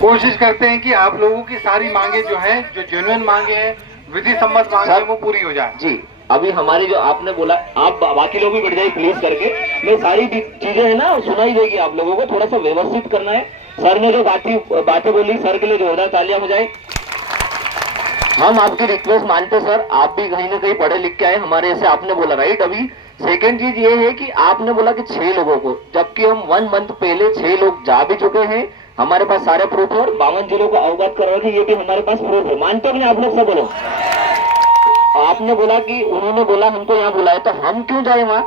कोशिश करते हैं कि आप लोगों की सारी मांगे जो हैं, जो जेन्युइन मांगे हैं, विधि सम्मत मांगे हैं, वो पूरी हो जाए। जी, अभी हमारी जो आपने बोला, आप बाकी लोग भी बैठ जाइए प्लीज करके। मैं सारी चीजें है ना सुनाई देगी आप लोगों को, थोड़ा सा व्यवस्थित करना है। सर ने जो बातें बोली, सर के लिए जोरदार तालियां हो जाए। हम आपकी रिक्वेस्ट मानते सर, आप भी कहीं ना कहीं पढ़े लिख के आए हमारे ऐसे, आपने बोला राइट। अभी सेकंड चीज ये है कि आपने बोला कि 6 लोगों को, जबकि हम 1 मंथ पहले 6 लोग जा भी चुके हैं, हमारे पास सारे प्रूफ है और 52 जिलों को अवगत कर रहे थे, ये भी हमारे पास प्रूफ है। मानते नहीं आप लोग? सब बोलो। आपने बोला कि उन्होंने बोला हमको यहाँ बुलाया, तो हम क्यों जाए वहाँ?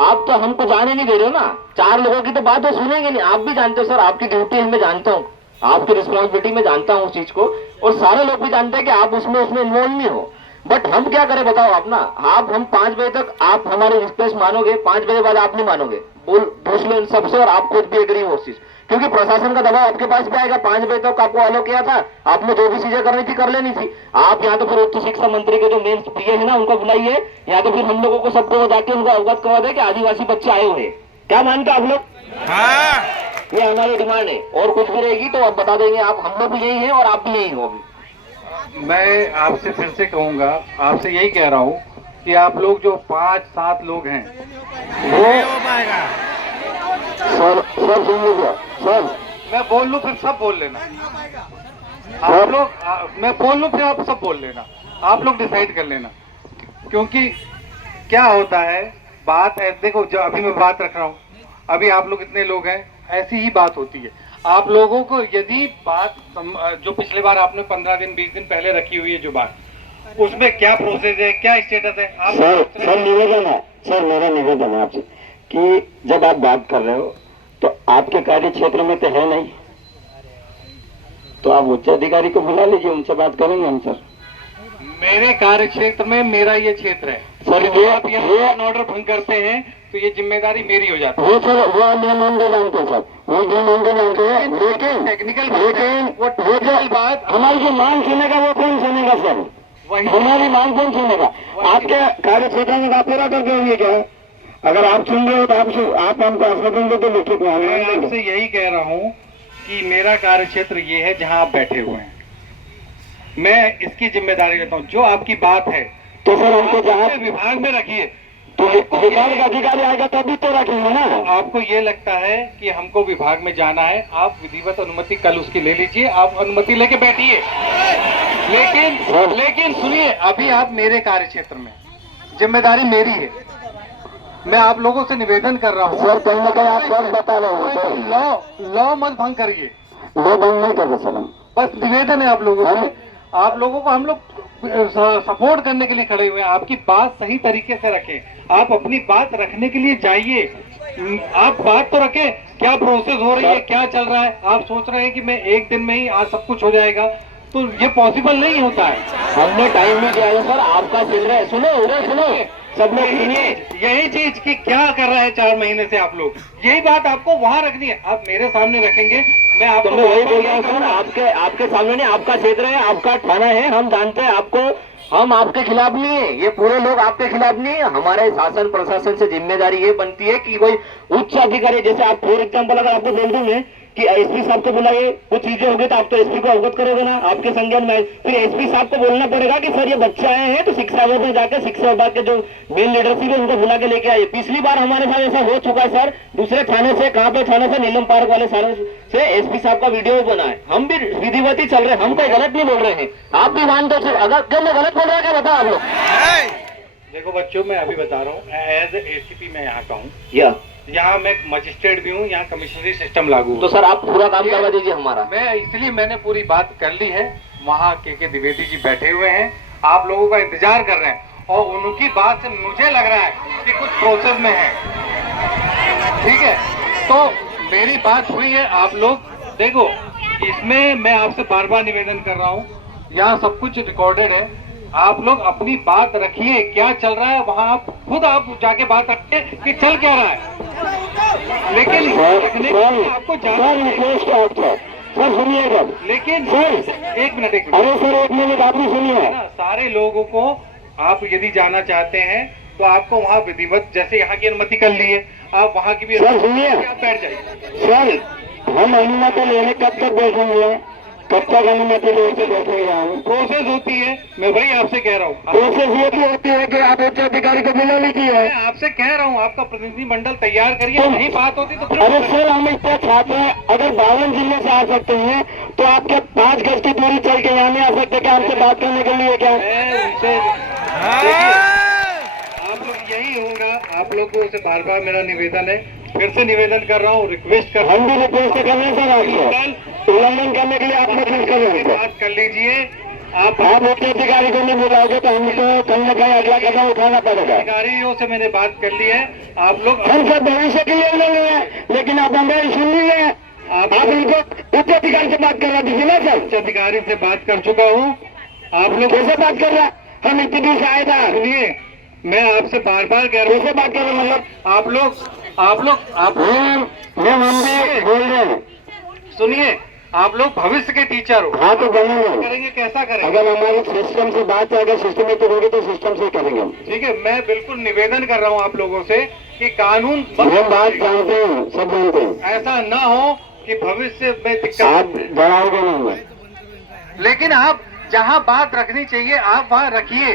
आप तो हमको जाने नहीं दे रहे हो ना। 4 लोगों की तो बात वो सुनेंगे नहीं। आप भी जानते हो सर, आपकी ड्यूटी है, मैं जानता हूँ, आपकी रिस्पॉन्सिबिलिटी में जानता हूँ उस चीज को, और सारे लोग भी जानते हैं कि आप उसमें इन्वॉल्व नहीं हो। बट हम क्या करें बताओ आप ना। आप हम 5 बजे तक आप हमारी रिक्वेस्ट मानोगे, 5 बजे बाद आप नहीं मानोगे, पूछ लो इन सबसे, और आप खुद भी एग्री हो उस चीज, क्योंकि प्रशासन का दबाव आपके पास भी आएगा। 5 बजे तक आपको अलो किया था, आपने जो भी चीजें करनी थी कर लेनी थी। आप यहाँ तो फिर उच्च शिक्षा मंत्री के जो मेन पीए है ना, उनको बुलाइए, या तो फिर हम लोगों को सबको जाके उनको अवगत करवा दे कि आदिवासी बच्चे आए हुए हैं। क्या मानते आप लोग? हाँ। ये हमारी डिमांड है, और कुछ भी रहेगी तो आप बता देंगे। आप हम लोग भी यही है और आप भी यही हो। अभी मैं आपसे फिर से कहूंगा, आपसे यही कह रहा हूँ कि आप लोग जो 5-7 लोग हैं, वो हो पाएगा सर सुन लीजिए सर, मैं बोल लूं फिर सब बोल लेना। आप लोग मैं बोल लूं फिर आप सब बोल लेना, आप लोग डिसाइड कर लेना। क्योंकि क्या होता है, बात है, देखो जो अभी मैं बात रख रहा हूँ, अभी आप लोग इतने लोग हैं, ऐसी ही बात होती है। आप लोगों को यदि बात जो पिछले बार आपने 15 दिन 20 दिन पहले रखी हुई है जो बात, उसमें क्या प्रोसेस है, क्या स्टेटस है, आप सर निवेदन है, सर मेरा निवेदन है आपसे कि जब आप बात कर रहे हो तो आपके कार्य क्षेत्र में तो है नहीं, तो आप उच्च अधिकारी को बुला लीजिए, उनसे बात करेंगे हम सर। मेरे कार्य क्षेत्र में मेरा ये क्षेत्र है सर, यदि आप ये ऑर्डर भंग करते हैं तो ये जिम्मेदारी मेरी हो जाती है। वो सर वो नियम जानते हैं सर, वो नियम जानते हैं, लेकिन टेक्निकल बात हमारी जो मांग सुनेगा वो कौन सुनेगा सर? वही हमारी मांग कौन सुनेगा? आपके कार्य क्षेत्र में आप पूरा करके होंगे क्या? अगर आप सुन रहे हो तो आप हमको आश्वासन दो तो लिखित में। मैं आपसे यही कह रहा हूँ कि मेरा कार्य क्षेत्र ये है जहाँ आप बैठे हुए हैं, मैं इसकी जिम्मेदारी लेता हूँ। जो आपकी बात है तो सर हमको जहाँ विभाग में रखिए, तो विभाग का अधिकारी आएगा तभी तो रखेंगे ना। आपको ये लगता है कि हमको विभाग में जाना है, आप विधिवत अनुमति कल उसकी ले लीजिए, आप अनुमति लेके बैठिए। लेकिन सुनिए, अभी आप मेरे कार्य क्षेत्र में, जिम्मेदारी मेरी है, मैं आप लोगों से निवेदन कर रहा हूँ सर, कहीं ना कहीं आप सर बता रहे हो, लॉ मत भंग करिए। लॉ भंग नहीं कर रहे सर, बस निवेदन है आप लोगों से, आप लोगों को हम लोग सपोर्ट करने के लिए खड़े हुए हैं। आपकी बात सही तरीके से रखें, आप अपनी बात रखने के लिए जाइए, आप बात तो रखें, क्या प्रोसेस हो रही है, क्या चल रहा है। आप सोच रहे हैं कि मैं एक दिन में ही आज सब कुछ हो जाएगा, तो ये पॉसिबल नहीं होता है। हमने टाइम भी दिया है सर, आपका चल रहा है। सुनो सब लोग सुनिए, यही चीज की क्या कर रहे हैं 4 महीने से आप लोग, यही बात आपको वहां रखनी है। आप मेरे सामने रखेंगे, मैं आपको वही बोल रहा हूँ सर, आपके सामने नहीं, आपका क्षेत्र है, आपका थाना है, हम जानते हैं आपको, हम आपके खिलाफ नहीं है, ये पूरे लोग आपके खिलाफ नहीं है। हमारे शासन प्रशासन से जिम्मेदारी ये बनती है कि कोई उच्च अधिकारी, जैसे आप फॉर एग्जाम्पल अगर आपको बोल दूं मैं कि एसपी साहब को बुलाइए, कुछ चीजें होगी तो आप तो एसपी को अवगत करोगे ना, आपके संज्ञान में, फिर एसपी साहब को बोलना पड़ेगा कि सर ये बच्चे आए हैं, तो शिक्षा विभाग में जाकर शिक्षा विभाग के जो मेन लीडरशिप है उनको बुला के लेके आइए। पिछली बार हमारे साथ ऐसा हो चुका है सर, दूसरे थाने से, कहाँ पे थाने से, नीलम पार्क वाले थाने से एसपी साहब का वीडियो बना है, हम भी विधिवत ही चल रहे हैं, हम कोई गलत नहीं बोल रहे हैं, आप भी मान दो। अगर क्यों मैं गलत बोल रहा है क्या बताओ आप लोग? देखो बच्चों, मैं अभी बता रहा हूँ, एज एसीपी मैं यहाँ का हूँ, यहाँ मैं मजिस्ट्रेट भी हूँ, यहाँ कमिश्नरी सिस्टम लागू। तो सर आप पूरा काम करवा दीजिए हमारा। मैं इसलिए मैंने पूरी बात कर ली है, वहाँ के द्विवेदी जी बैठे हुए हैं, आप लोगों का इंतजार कर रहे हैं, और उनकी बात से मुझे लग रहा है कि कुछ प्रोसेस में है। ठीक है, तो मेरी बात हुई है, आप लोग देखो, इसमें मैं आपसे बार बार निवेदन कर रहा हूँ, यहाँ सब कुछ रिकॉर्डेड है, आप लोग अपनी बात रखिए, क्या चल रहा है वहाँ आप खुद आप जाके बात रखिए कि चल क्या रहा है। लेकिन रखने के लिए आपको जाना, सर सुनिएगा, लेकिन सर एक मिनट अरे सर 1 मिनट आप भी सुनिए। सारे लोगों को आप यदि जाना चाहते हैं तो आपको वहाँ विधिवत, जैसे यहाँ की अनुमति कर ली है, आप वहाँ की भी सर सुनिए, आप बैठ जाइए। सर हम अनुमति लेने कब तक बैठेंगे? कच्चा का अनुमति लेके बैठे यहाँ प्रोसेस होती है, मैं वही आपसे कह रहा हूँ। प्रोसेस ये भी होती है कि आप उच्च अधिकारी को बुला लीजिए। मैं आपसे कह रहा हूँ आपका प्रतिनिधि मंडल तैयार करिए, नहीं बात होती तो अरे फिर सर हम इतना चाहते हैं, अगर 52 जिले से आ सकते हैं तो आपके 5 गज की दूरी चल के यहाँ नहीं आ सकते क्या हमसे बात करने के लिए क्या? मैं उनसे आप लोग यही होगा, आप लोगों से बार बार मेरा निवेदन है, फिर से निवेदन कर रहा हूँ, रिक्वेस्ट कर रहा हम भी रिक्वेस्ट कर रहे हैं सर आपको, उल्लंघन करने के लिए आप रिक्वेस्ट कर रहे हैं। बात कर लीजिए। आप उच्च अधिकारी को नहीं बुलाओगे तो हमको कहीं न कहीं अगला कदम उठाना पड़ेगा। अधिकारियों से मैंने बात कर ली है, आप लोग हम सब भविष्य के लिए ले रहे हैं, लेकिन आप हमें सुन नहीं रहे। आप उनको उच्च अधिकारी से बात करवा दीजिए ना सर। उच्च अधिकारी से बात कर चुका हूँ, आप लोग कैसे बात कर रहे हैं? हम इतनी दूर से आए था। सुनिए, मैं आपसे बार बार कह रहा हूँ, कैसे बात कर रहे हैं? मतलब आप हम भी बोल रहे हैं। सुनिए, आप लोग भविष्य के टीचर हो, हाँ तो बनेंगे, करेंगे कैसा करेंगे? अगर हमारे सिस्टम से बात है, अगर सिस्टमेटिक होगी तो सिस्टम से करेंगे हम। ठीक है, मैं बिल्कुल निवेदन कर रहा हूँ आप लोगों से कि कानून हम बात जानते हैं, सब जानते हैं। ऐसा न हो कि भविष्य में आप दिक्कत। डराओगे नहीं। लेकिन आप जहाँ बात रखनी चाहिए आप वहाँ रखिए।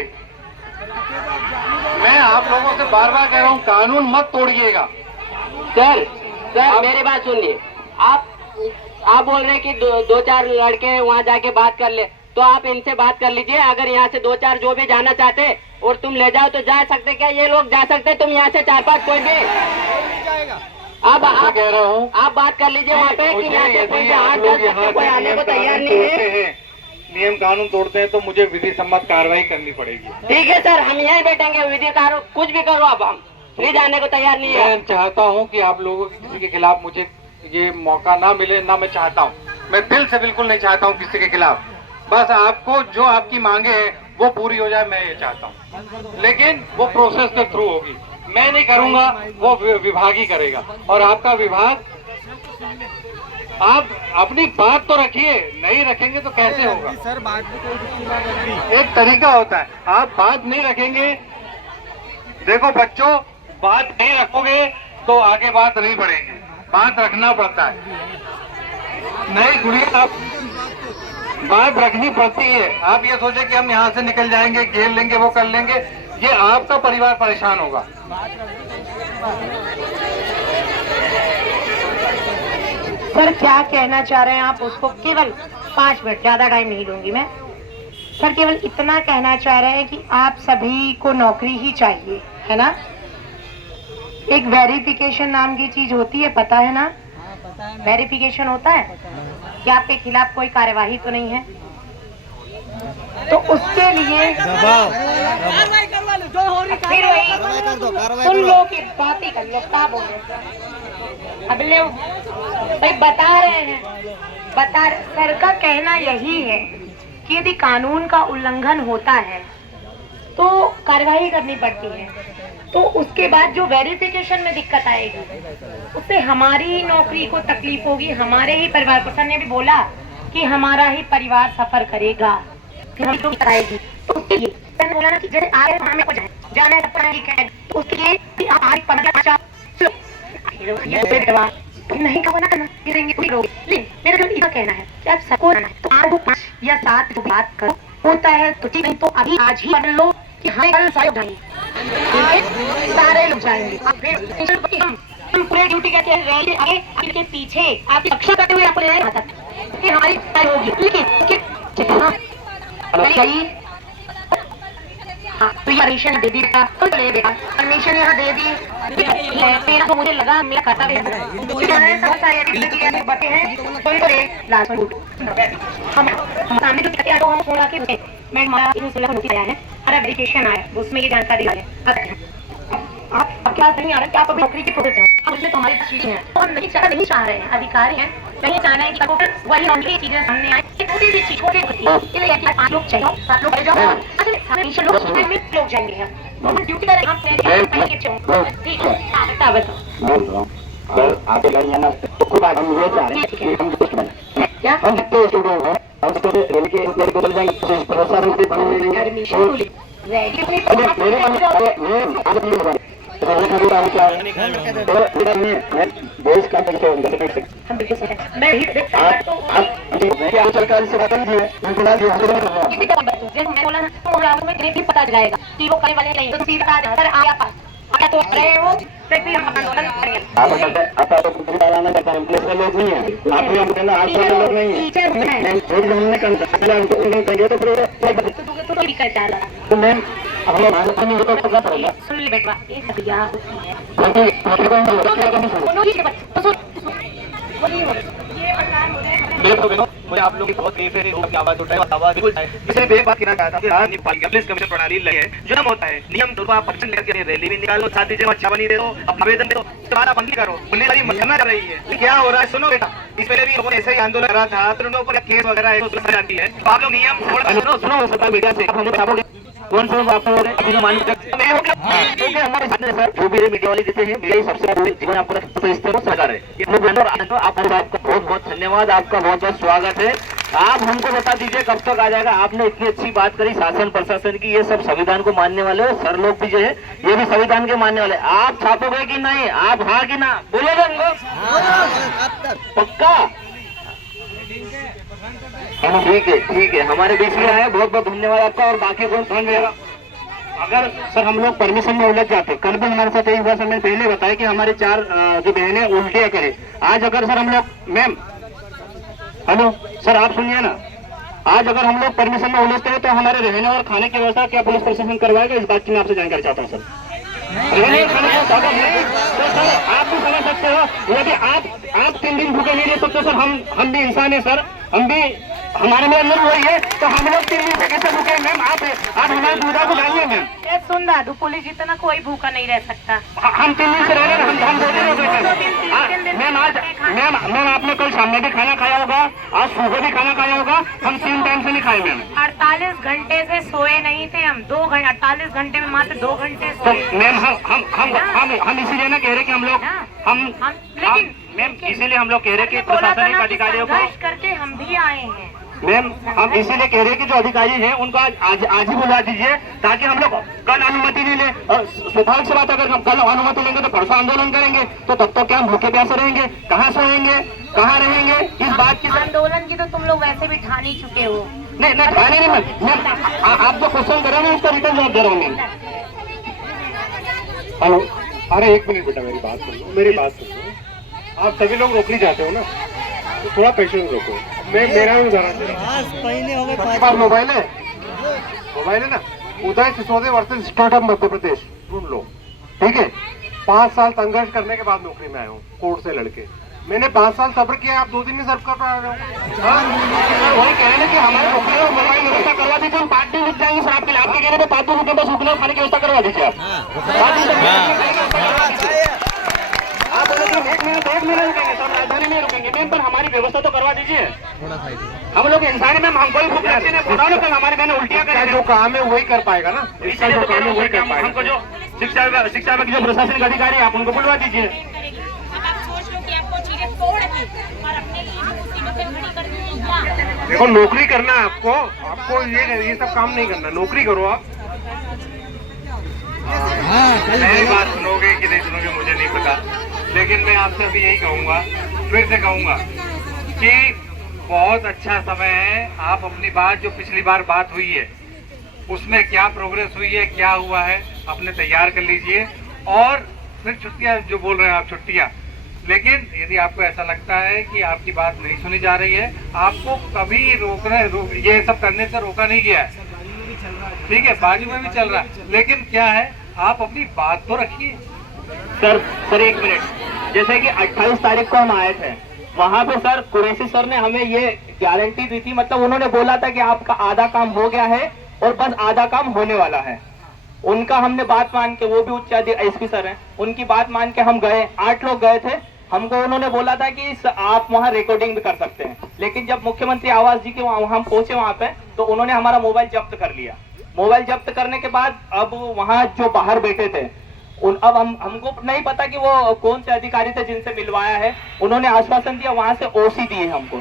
मैं आप लोगों से बार बार कह रहा हूँ, कानून मत तोड़िएगा। सर मेरी बात सुनिए, आप बोल रहे हैं कि दो चार लड़के वहाँ जाके बात कर ले, तो आप इनसे बात कर लीजिए। अगर यहाँ से 2-4 जो भी जाना चाहते और तुम ले जाओ तो जा सकते, क्या ये लोग जा सकते? तुम यहाँ से 4-5 कोई भी आप कह रहा हूँ, आप बात कर लीजिए वहाँ पे कि यहाँ से कोई 8-10 कोई आने को तैयार नहीं है। नियम कानून तोड़ते हैं तो मुझे विधि सम्मत कार्रवाई करनी पड़ेगी। ठीक है सर, हम यहीं बैठेंगे, विधि कार्य कुछ भी करो, अब हम नहीं जाने को तैयार नहीं है। मैं चाहता हूँ कि आप लोगों के किसी के खिलाफ मुझे ये मौका ना मिले, ना मैं चाहता हूँ, मैं दिल से बिल्कुल नहीं चाहता हूँ किसी के खिलाफ। बस आपको जो आपकी मांगे हैं वो पूरी हो जाए, मैं ये चाहता हूँ, लेकिन वो प्रोसेस के थ्रू होगी। मैं नहीं करूँगा, वो विभाग ही करेगा। और आपका विभाग, आप अपनी बात तो रखिए, नहीं रखेंगे तो कैसे होगा? सर बात भी कोई एक तरीका होता है, आप बात नहीं रखेंगे। देखो बच्चों, बात नहीं रखोगे तो आगे बात नहीं बढ़ेगी, बात रखना पड़ता है। नहीं गुड़िया, आप बात रखनी पड़ती है। आप ये सोचे कि हम यहाँ से निकल जाएंगे, खेल लेंगे, वो कर लेंगे, ये आपका परिवार परेशान होगा। सर क्या कहना चाह रहे हैं आप उसको? केवल 5 मिनट, ज्यादा टाइम नहीं लूंगी मैं। सर केवल इतना कहना चाह रहे हैं कि आप सभी को नौकरी ही चाहिए, है ना? एक वेरिफिकेशन नाम की चीज होती है, पता है ना? वेरिफिकेशन होता है कि आपके खिलाफ कोई कार्यवाही तो नहीं है, तो उसके लिए फिर वही सुन लो कि बात ही कर लो, क्या बोल रहे हैं? अब ले भाई बता रहे हैं, सर का कहना यही है कि यदि कानून का उल्लंघन होता है तो कार्रवाई करनी पड़ती है, तो उसके बाद जो वेरिफिकेशन में दिक्कत आएगी उससे हमारी ही नौकरी को तकलीफ होगी, हमारे ही परिवार को। सर ने भी बोला कि हमारा ही परिवार सफर करेगा, फिर हम लोग आएगी, तो उसके लिए सर ने बोला ना कि जैसे आगे हमें को जाना है तो उसके लिए आप 15 नहीं कहो ना करना, लेकिन मेरा जो इतना कहना है कि आप सबको जाना है तो 8, 5 या 7 जो बात करो होता है तो ठीक, नहीं तो अभी आज ही बदल लो कि हम कल सारे जाएंगे, सारे लोग जाएंगे। हम पूरे ड्यूटी करके रैली आगे के पीछे आपकी रक्षा करते हुए आपको लेना आता कि हमारी होगी, लेकिन हाँ तो ये परमिशन दे दी बेटा, तो ले बेटा परमिशन यहाँ दे दी, मेरा तो मुझे लगा मेरा कर्तव्य है। सब सारे बचे हैं तो लास्ट हम सामने तो हम सोना के मैं नोटिस आया है, हमारा वेरिफिकेशन आया, उसमें ये जानकारी आ है। आप क्या नहीं आ रहे, क्या आप अभी नौकरी की प्रोसेस है, अब उसमें तो हमारी तस्वीरें हैं, तो हम नहीं चाह रहे हैं, अधिकारी हैं, नहीं चाह रहे हैं कि वही नौकरी चीजें सामने आए, छोटी सी चीज, छोटी होती है, 5 लोग चाहिए, 7 लोग लोग जाएंगे हम ड्यूटी करें, हम ठीक है बताओ आगे लड़िए ना, तो खूब हम ये चाह रहे हैं कि हम कुछ बने, क्या हम जितने स्टूडेंट हैं हम तो रेल के इंक्वायरी को जाएंगे, प्रोफेसर होते बने लेंगे। मेरे मैं क्या सरकार से बता दीजिए, उनको ला दिया किसी को जैसे मैं बोला ना, तो रात में ग्रेड भी पता चलेगा कि वो करने वाले नहीं, तो सीधा सर आया पास आया तो रहे हो, फिर हम आंदोलन करेंगे। आप तो कुछ डालना चाहता है, प्लेस लोग नहीं है, आप लोग कहना आप लोग नहीं है, एक हमने कंट्रोल उनको कहेंगे तो फिर तो भी कर डाला। तो मैम हम लोग भारत में तो पता पड़ेगा, सुन ले बेटा, ये भैया मुझे आप लोग की बहुत देर से की आवाज उठाई और आवाज बिल्कुल इसलिए मैं एक बात कहना चाहता हूँ कि नेपाल की पुलिस कमीशन प्रणाली लगे जो नियम होता है, नियम तो आप पर्सन लेकर रैली भी निकालो, साथ दीजिए, अच्छा बनी दे दो, अपना आवेदन दे दो, उसके बाद आप बंदी करो। पुलिस वाली मसला कर रही है, क्या हो रहा है सुनो बेटा, इस पहले भी लोगों ने ऐसे ही आंदोलन करा था, तो उन लोगों पर केस वगैरह है तो जाती है, तो आप लोग नियम सुनो सुनो सोशल मीडिया से हम बताओगे कौन सा आपको अभी मान क्योंकि हमारे साथ में सर जो भी मीडिया वाले देते हैं, मेरा सबसे बड़ी जीवन आपको तो इस तरह सरकार है, तो आपका बहुत बहुत धन्यवाद, आपका बहुत बहुत स्वागत है। आप हमको बता दीजिए कब तक आ जाएगा। आपने इतनी अच्छी बात करी शासन प्रशासन की, ये सब संविधान को मानने वाले हो, सर लोग भी जो है ये भी संविधान के मानने वाले। आप छापोगे कि नहीं, आप हाँ कि ना बोलोगे हमको पक्का? ठीक है, हमारे बीच में आए, बहुत बहुत धन्यवाद आपका। और बाकी कौन समझ जाएगा, अगर सर हम लोग परमिशन में उलझ जाते, कल भी हमारे साथ यही हुआ सर, मैंने पहले बताया कि हमारे 4 जो बहनें उल्टियाँ करें। आज अगर सर हम लोग मैम हेलो सर आप सुनिए ना, आज अगर हम लोग परमिशन में उलझते हैं तो हमारे रहने और खाने की व्यवस्था क्या पुलिस प्रशासन करवाएगा, इस बात की मैं आपसे जानकारी चाहता हूँ सर। रहने खाने की व्यवस्था तो सर आप भी समझ सकते हो, यदि आप 3 दिन भूखे नहीं रह सकते सर, हम भी इंसान है सर, हम भी हमारे में अंदर वही है, तो हम लोग 3 दिन से कैसे भूखे मैम? आप हमारी सुविधा को जानिए मैम। सुन दादू, पुलिस जितना कोई भूखा नहीं रह सकता। हम 3 दिन से रह रहे हैं, हम 2 दिन हो गए मैम। आज मैम आपने कल शाम में भी खाना खाया होगा, आज सुबह भी खाना खाया होगा, हम 3 टाइम से नहीं खाए मैम। 48 घंटे से सोए नहीं थे हम, 48 घंटे में मात्र 2 घंटे तो सोए। मैम हम इसीलिए ना कह रहे कि हम लोग मैम इसीलिए हम लोग कह रहे कि प्रशासनिक अधिकारियों को करके हम भी आए हैं मैम, हम इसीलिए कह रहे हैं कि जो अधिकारी हैं उनको आज ही बुला दीजिए, ताकि हम लोग कल अनुमति नहीं ले। और स्वाभाविक से बात, अगर हम कल अनुमति लेंगे तो परसों आंदोलन करेंगे, तो तब तो क्या हम भूखे प्यासे रहेंगे, कहाँ सोएंगे, कहाँ रहेंगे? इस बात की आंदोलन की तो तुम लोग वैसे भी ठान ही चुके हो। नहीं ठाने नहीं मैम, आप जो क्वेश्चन कर रहे हैं उसका रिटर्न जवाब दे रहा हूँ मैम। हेलो, अरे 1 मिनट बेटा, मेरी बात सुनो। आप सभी लोग नौकरी जाते हो ना, तो थोड़ा पेशेंस रखो। मैं मेरा उदाहरण दे रहा हूँ, मोबाइल है ना, उदय सिसोदिया वर्सेस स्टार्टअप मध्य प्रदेश, सुन लो ठीक है। 5 साल संघर्ष करने के बाद नौकरी में आया हूँ, कोर्ट से लड़के। मैंने 5 साल सब्र किया, आप 2 दिन में सर्व कर पा रहे हो। वही कह रहे हैं कि हमारे नौकरी और मोबाइल व्यवस्था करवा दीजिए, हम 5 दिन रुक जाएंगे सर आपके लिए। आपके कह रहे थे 5 दिन रुके, बस रुकने और खाने की व्यवस्था करवा दीजिए आप। 5 दिन आप बोलोगे 1 मिनट रुकेंगे सर, राजधानी में रुकेंगे मैम, पर हमारी व्यवस्था तो करवा दीजिए। हम लोग इंसान है मैम, हमको ही भूख लगती है, बोला ना हमारे बहने उल्टियाँ करें। जो काम है वही कर पाएगा ना, इसलिए जो काम है वही कर पाएगा। हमको जो शिक्षा विभाग के जो प्रशासनिक अधिकारी आप उनको बुलवा दीजिए। देखो नौकरी करना है आपको ये सब काम नहीं करना, नौकरी करो आप। मेरी बात सुनोगे कि नहीं सुनोगे मुझे नहीं पता, लेकिन मैं आपसे अभी यही कहूँगा, फिर से कहूँगा कि बहुत अच्छा समय है। आप अपनी बात, जो पिछली बार बात हुई है उसमें क्या प्रोग्रेस हुई है, क्या हुआ है, अपने तैयार कर लीजिए। और फिर छुट्टियाँ जो बोल रहे हैं आप, छुट्टियाँ, लेकिन यदि आपको ऐसा लगता है कि आपकी बात नहीं सुनी जा रही है, आपको कभी ये सब करने से रोका नहीं गया है, ठीक है, बाजू में भी चल रहा है, लेकिन क्या है, आप अपनी बात तो रखिए। सर 1 मिनट, जैसे कि 28 तारीख को हम आए थे, वहाँ पे सर कुरैशी सर ने हमें ये गारंटी दी थी, मतलब उन्होंने बोला था कि आपका आधा काम हो गया है और बस आधा काम होने वाला है। उनका हमने बात मान के, वो भी उच्च एसपी सर हैं, उनकी बात मान के हम गए, 8 लोग गए थे। हमको उन्होंने बोला था कि आप वहाँ रिकॉर्डिंग भी कर सकते हैं, लेकिन जब मुख्यमंत्री आवास जी के वहाँ हम पहुंचे वहाँ पे, तो उन्होंने हमारा मोबाइल जब्त कर लिया। मोबाइल जब्त करने के बाद अब वहाँ जो बाहर बैठे थे अब हमको नहीं पता कि वो कौन से अधिकारी थे जिनसे मिलवाया है। उन्होंने आश्वासन दिया, वहाँ से ओसी दिए हमको,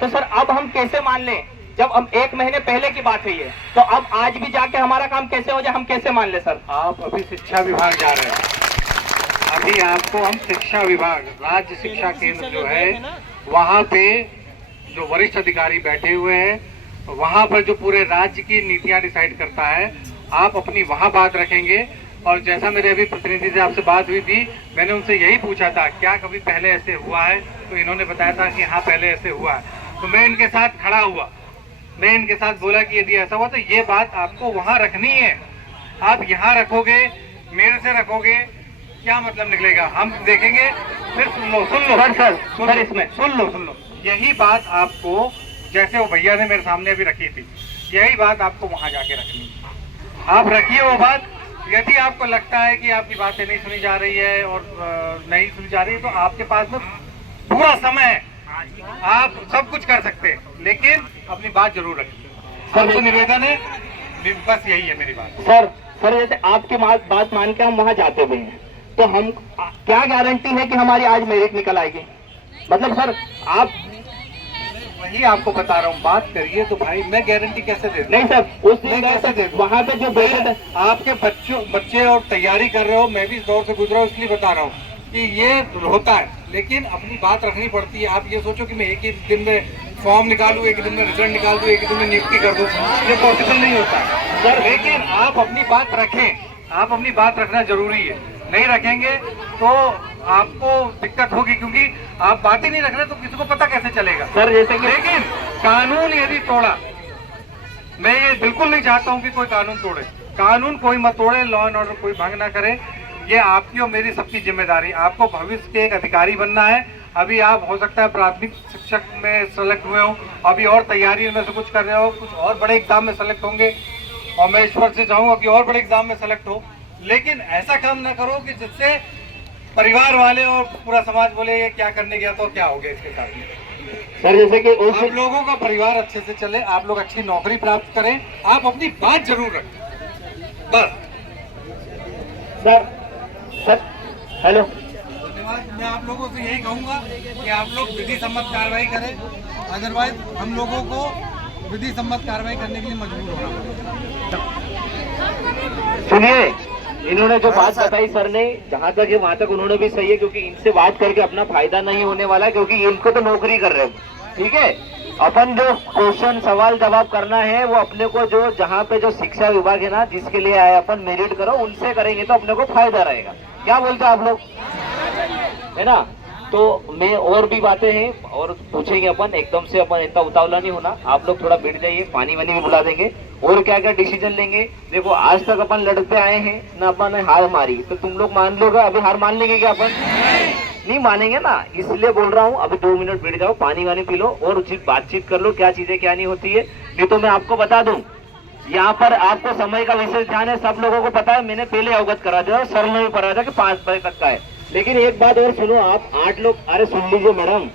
तो सर अब हम कैसे मान लें, जब हम 1 महीने पहले की बात हुई है, तो अब आज भी जाके हमारा काम कैसे हो जाए, हम कैसे मान ले सर? आप अभी शिक्षा विभाग जा रहे हैं, अभी आपको हम शिक्षा विभाग, राज्य शिक्षा केंद्र जो है वहाँ पे जो वरिष्ठ अधिकारी बैठे हुए हैं वहाँ पर जो पूरे राज्य की नीतियाँ डिसाइड करता है, आप अपनी वहाँ बात रखेंगे। और जैसा मेरे अभी प्रतिनिधि से आपसे बात हुई थी, मैंने उनसे यही पूछा था क्या कभी पहले ऐसे हुआ है, तो इन्होंने बताया था कि हाँ पहले ऐसे हुआ है। तो मैं इनके साथ खड़ा हुआ, मैं इनके साथ बोला कि यदि ऐसा हुआ तो ये बात आपको वहाँ रखनी है। आप यहाँ रखोगे, मेरे से रखोगे, क्या मतलब निकलेगा? हम देखेंगे। फिर सुन लो सर इसमें सुन लो यही बात आपको, जैसे वो भैया ने मेरे सामने अभी रखी थी, यही बात आपको वहाँ जाके रखनी। आप रखिए वो बात। यदि आपको लगता है कि आपकी बातें नहीं सुनी जा रही है और नहीं सुनी जा रही है, तो आपके पास में पूरा समय है, आप सब कुछ कर सकते हैं, लेकिन अपनी बात जरूर रखिए। सबसे निवेदन है, बस यही है मेरी बात। सर जैसे आपकी बात मान के हम वहाँ जाते भी हैं, तो हम क्या गारंटी है कि हमारी आज मेरिट निकल आएगी? मतलब सर आप, वही आपको बता रहा हूँ, बात करिए तो भाई मैं गारंटी कैसे दे दूं? नहीं सर उस दिन कैसे दे दूं? वहाँ पे जो बैठे थे, आपके बच्चे और तैयारी कर रहे हो, मैं भी इस दौर से गुजरा हूँ, इसलिए बता रहा हूँ कि ये होता है, लेकिन अपनी बात रखनी पड़ती है। आप ये सोचो कि मैं एक ही दिन में फॉर्म निकालूं, एक दिन में रिजल्ट निकाल दूं, एक दिन में नियुक्ति कर दूं, ये पॉसिबल नहीं होता सर। लेकिन आप अपनी बात रखें, आप अपनी बात रखना जरूरी है। नहीं रखेंगे तो आपको दिक्कत होगी, क्योंकि आप बात ही नहीं रख रहे तो किसी को पता कैसे चलेगा सर जैसे कि लेकिन कानून यदि तोड़ा, मैं ये बिल्कुल नहीं चाहता हूँ कि कोई कानून तोड़े, कानून कोई मत तोड़े, लॉ एंड ऑर्डर कोई भंग ना करे, ये आपकी और मेरी सबकी जिम्मेदारी। आपको भविष्य के एक अधिकारी बनना है। अभी आप हो सकता है प्राथमिक शिक्षक में सेलेक्ट हुए हो, अभी और तैयारी में से कुछ कर रहे हो, कुछ और बड़े एग्जाम में सेलेक्ट होंगे, और मैं ईश्वर से चाहूँगा कि और बड़े एग्जाम में सेलेक्ट हो। लेकिन ऐसा काम ना करो कि जिससे परिवार वाले और पूरा समाज बोले ये क्या करने गया, तो क्या हो गया इसके साथ में। सर जैसे कि आप लोगों का परिवार अच्छे से चले, आप लोग अच्छी नौकरी प्राप्त करें, आप अपनी बात जरूर रखें, बस। सर हेलो, धन्यवाद। मैं आप लोगों से यही कहूंगा कि आप लोग विधि सम्मत कार्रवाई करें, अदरवाइज हम लोगों को विधि सम्मत कार्रवाई करने के लिए मजबूर होना पड़ेगा। सुनिए, इन्होंने जो बात बताई सर ने, जहाँ तक है वहाँ तक उन्होंने भी सही है, क्योंकि इनसे बात करके अपना फायदा नहीं होने वाला, क्योंकि इनको तो नौकरी कर रहे हो, ठीक है। अपन जो क्वेश्चन सवाल जवाब करना है वो अपने को जो जहाँ पे जो शिक्षा विभाग है ना, जिसके लिए आए अपन मेरिट करो, उनसे करेंगे तो अपने को फायदा रहेगा। क्या बोलते हैं आप लोग, है ना? तो मैं और भी बातें हैं और पूछेंगे अपन, एकदम से अपन इतना उतावला नहीं होना। आप लोग थोड़ा बैठ जाइए, पानी वानी भी बुला देंगे, और क्या क्या डिसीजन लेंगे। देखो आज तक अपन लड़ते आए हैं ना, अपन ने हार मारी, तो तुम लोग मान लोगे अभी हार मान लेंगे क्या? अपन नहीं मानेंगे ना, इसलिए बोल रहा हूँ अभी 2 मिनट बैठ जाओ, पानी वानी पी लो और उचित बातचीत कर लो, क्या चीजें क्या नहीं होती है। नहीं तो मैं आपको बता दूं, यहाँ पर आपको समय का विशेष ध्यान है, सब लोगों को पता है, मैंने पहले अवगत करा दिया, सर ने भी पढ़ा था कि 5 बजे तक का है। लेकिन एक बात और सुनो, आप 8 लोग, अरे सुन लीजिए मैडम,